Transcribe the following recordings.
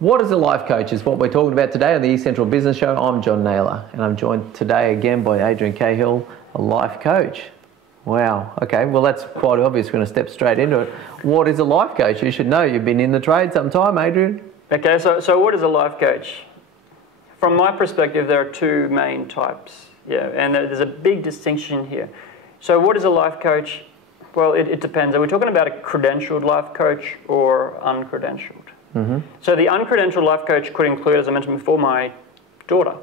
What is a life coach is what we're talking about today on the eCentral Business Show. I'm John Nayler, and I'm joined today again by Adrian Cahill, a life coach. Wow. Okay, well, that's quite obvious. We're going to step straight into it. What is a life coach? You should know. You've been in the trade some time, Adrian. Okay, so what is a life coach? From my perspective, there are two main types. Yeah, and there's a big distinction here. So what is a life coach? Well, it depends. Are we talking about a credentialed life coach or uncredentialed? Mm-hmm. So the uncredentialed life coach could include, as I mentioned before, my daughter,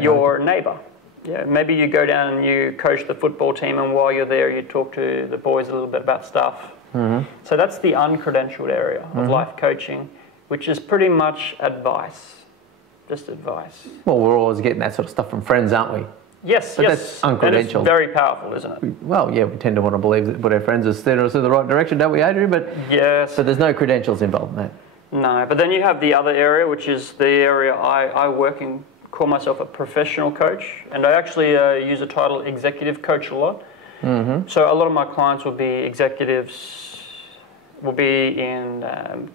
your neighbour. Yeah, maybe you go down and you coach the football team, and while you're there, you talk to the boys a little bit about stuff. Mm-hmm. So that's the uncredentialed area of life coaching, which is pretty much advice, just advice. Well, we're always getting that sort of stuff from friends, aren't we? Yes, but yes. That's uncredentialed. And it's very powerful, isn't it? Well, yeah, we tend to want to believe that our friends are steering us in the right direction, don't we, Adrian? But yes. So there's no credentials involved in that. No, but then you have the other area, which is the area I work in, call myself a professional coach, and I actually use the title executive coach a lot. Mm-hmm. So a lot of my clients will be executives, will be in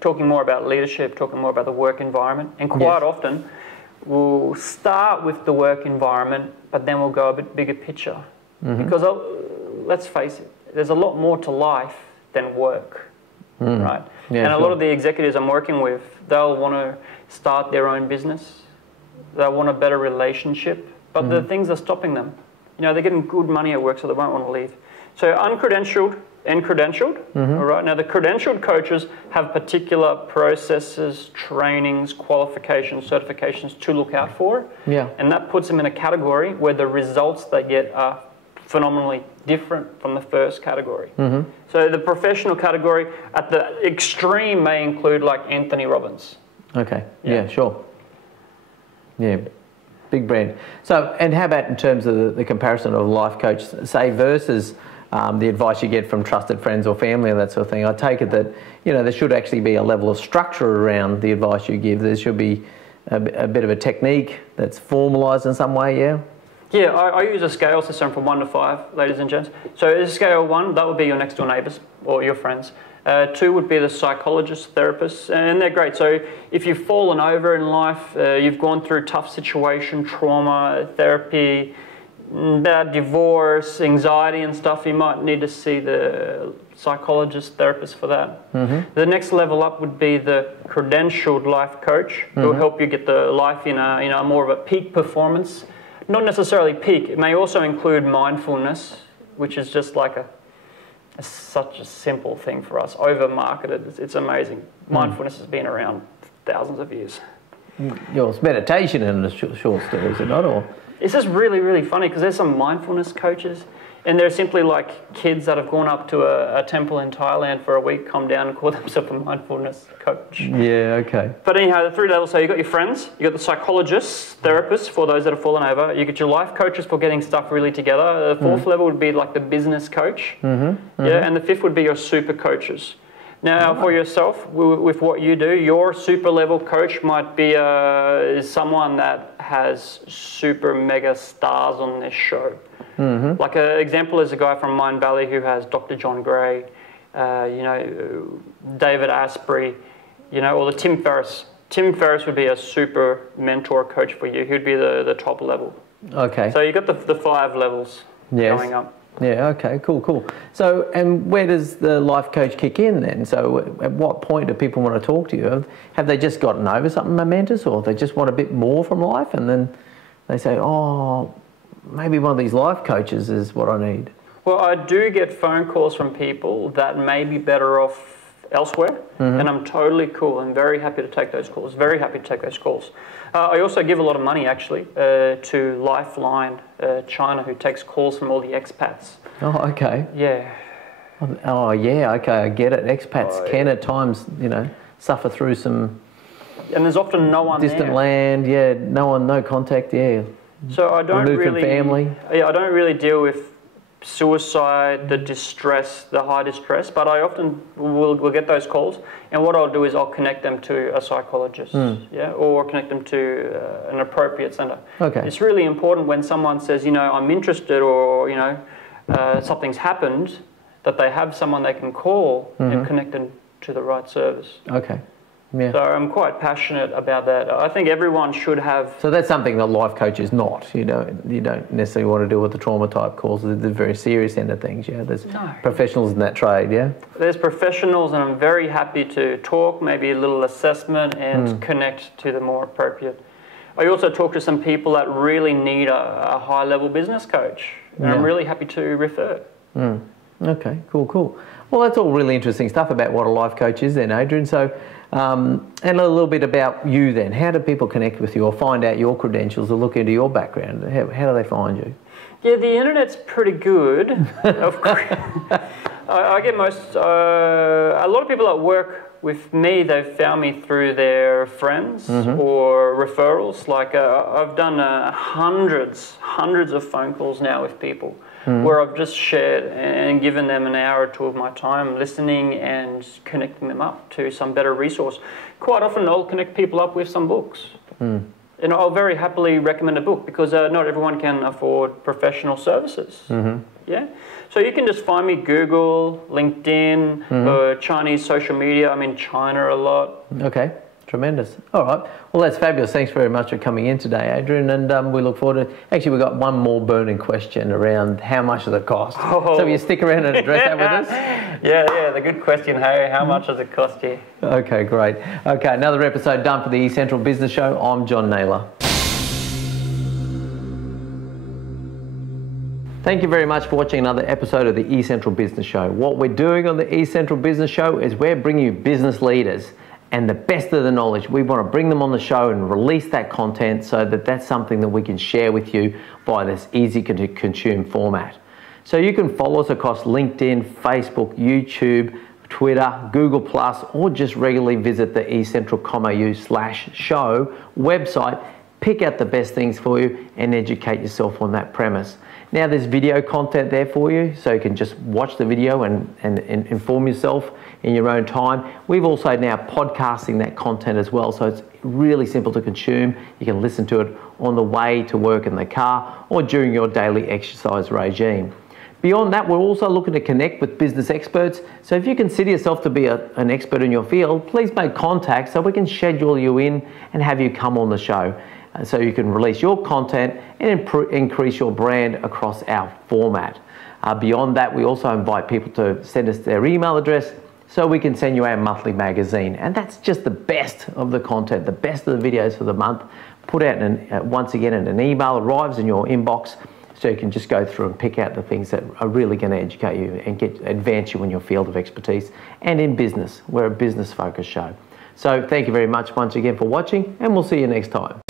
talking more about leadership, talking more about the work environment, and quite often we'll start with the work environment, but then we'll go a bit bigger picture. Mm-hmm. Because let's face it, there's a lot more to life than work, right? Yeah, and a lot of the executives I'm working with, they'll want to start their own business. They'll want a better relationship, but the things are stopping them. You know, they're getting good money at work, so they won't want to leave. So uncredentialed and credentialed, all right? Now, the credentialed coaches have particular processes, trainings, qualifications, certifications to look out for. Yeah. And that puts them in a category where the results they get are phenomenally different from the first category. So the professional category at the extreme may include like Anthony Robbins. Okay, yeah, sure. Yeah, big brand. So, and how about in terms of the comparison of a life coach, say, versus the advice you get from trusted friends or family and that sort of thing? I take it that, you know, there should actually be a level of structure around the advice you give. There should be a bit of a technique that's formalised in some way, yeah? Yeah, I use a scale system from 1 to 5, ladies and gents. So scale 1, that would be your next door neighbours or your friends. 2 would be the psychologists, therapists, and they're great. So if you've fallen over in life, you've gone through tough situation, trauma, therapy, bad divorce, anxiety and stuff, you might need to see the psychologist, therapist for that. The next level up would be the credentialed life coach, who will help you get the life in a more of a peak performance. Not necessarily peak. It may also include mindfulness, which is just like such a simple thing for us. Over-marketed. It's amazing. Mindfulness has been around thousands of years. It's meditation in the short story, is it not? Or? It's just really, really funny because there's some mindfulness coaches, and they're simply like kids that have gone up to a temple in Thailand for a week, come down and call themselves a mindfulness coach. Yeah, okay. But anyhow, the 3 levels, so you've got your friends, you've got the psychologists, therapists for those that have fallen over, you get your life coaches for getting stuff really together. The 4th level would be like the business coach. Yeah, and the 5th would be your super coaches. Now, for yourself, with what you do, your super level coach might be someone that has super mega stars on their show. Like an example is a guy from Mind Valley who has Dr. John Gray, David Asprey, or the Tim Ferriss. Tim Ferriss would be a super mentor coach for you. He would be the top level. Okay. So you got the 5 levels going up. Yeah, okay, cool. So, and where does the life coach kick in then? So at what point do people want to talk to you? Have they just gotten over something momentous, or they just want a bit more from life, and then they say, oh, maybe one of these life coaches is what I need? Well, I do get phone calls from people that may be better off elsewhere, and I'm totally cool and very happy to take those calls, I also give a lot of money, actually, to Lifeline China, who takes calls from all the expats. Oh, okay. Yeah. Oh, yeah, okay, I get it. Expats can at times, suffer through some... And there's often no one distant land, yeah, no contact, yeah. So I don't removed from family. Yeah, I don't really deal with suicide, the distress, the high distress, but I often will get those calls, and what I'll do is I'll connect them to a psychologist, or connect them to an appropriate centre. Okay. It's really important when someone says, I'm interested, or something's happened, that they have someone they can call and connect them to the right service. Okay. Yeah. So I'm quite passionate about that. I think everyone should have. So that's something that life coach is not. You don't necessarily want to deal with the trauma type calls, the very serious end of things. Yeah, there's professionals in that trade. Yeah, there's professionals, and I'm very happy to talk, maybe a little assessment, and connect to the more appropriate. I also talk to some people that really need a high-level business coach, and I'm really happy to refer. Okay, cool. Well, that's all really interesting stuff about what a life coach is then, Adrian. So, and a little bit about you then. How do people connect with you or find out your credentials or look into your background? How do they find you? Yeah, the internet's pretty good. Of course, I get a lot of people that work with me, they've found me through their friends or referrals. Like I've done hundreds of phone calls now with people where I've just shared and given them an hour or two of my time listening and connecting them up to some better resource. Quite often I'll connect people up with some books. And I'll very happily recommend a book because not everyone can afford professional services. Yeah, so you can just find me Google, LinkedIn, Chinese social media. I'm in China a lot. Okay, tremendous. All right, well that's fabulous. Thanks very much for coming in today, Adrian, and we look forward to. Actually, we've got one more burning question around how much does it cost. So will you stick around and address that with us? Yeah, the good question, Harry. How much does it cost you? Okay, great. Okay, another episode done for the eCentral Business Show. I'm John Nayler. Thank you very much for watching another episode of the eCentral Business Show. What we're doing on the eCentral Business Show is we're bringing you business leaders and the best of the knowledge. We want to bring them on the show and release that content so that that's something that we can share with you via this easy to consume format. So you can follow us across LinkedIn, Facebook, YouTube, Twitter, Google+, or just regularly visit the eCentral.com.au/show website. Pick out the best things for you and educate yourself on that premise. Now there's video content there for you, so you can just watch the video and inform yourself in your own time. We've also now podcasting that content as well, so it's really simple to consume. You can listen to it on the way to work in the car or during your daily exercise regime. Beyond that, we're also looking to connect with business experts. So if you consider yourself to be an expert in your field, please make contact so we can schedule you in and have you come on the show. So you can release your content and increase your brand across our format. Beyond that, we also invite people to send us their email address so we can send you our monthly magazine. And that's just the best of the content, the best of the videos for the month, put out once again in an email, arrives in your inbox, so you can just go through and pick out the things that are really going to educate you and advance you in your field of expertise and in business. We're a business-focused show. So thank you very much once again for watching, and we'll see you next time.